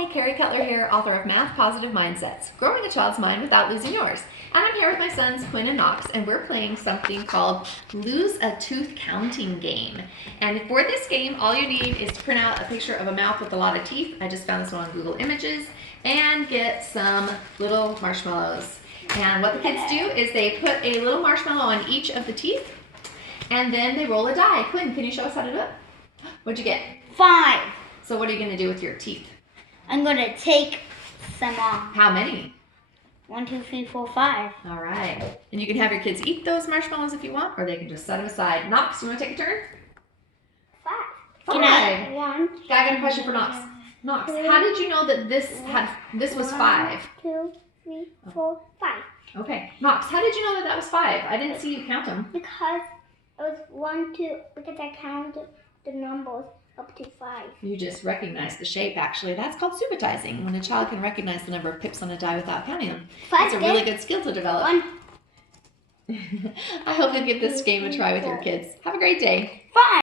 Hi, Carrie Cutler here, author of Math Positive Mindsets, Growing a Child's Mind Without Losing Yours. And I'm here with my sons, Quinn and Knox, and we're playing something called Lose a Tooth Counting Game. And for this game, all you need is to print out a picture of a mouth with a lot of teeth. I just found this one on Google Images, and get some little marshmallows. And what the kids do is they put a little marshmallow on each of the teeth, and then they roll a die. Quinn, can you show us how to do it? What'd you get? 5. So what are you going to do with your teeth? I'm going to take some off. How many? 1, 2, 3, 4, 5. All right. And you can have your kids eat those marshmallows if you want, or they can just set them aside. Knox, you want to take a turn? 5. 5. Can I? 1. I got a question for Knox. Knox, how did you know that this was 5? 2, 3, 4, 5. Okay. Knox, how did you know that was 5? I didn't see you count them. Because it was 1, 2, because I counted the numbers up to 5. You just recognized the shape, actually. That's called subitizing, when a child can recognize the number of pips on a die without counting them. That's a really good skill to develop. 1. I hope you'll give this game a try with your kids. Have a great day. 5.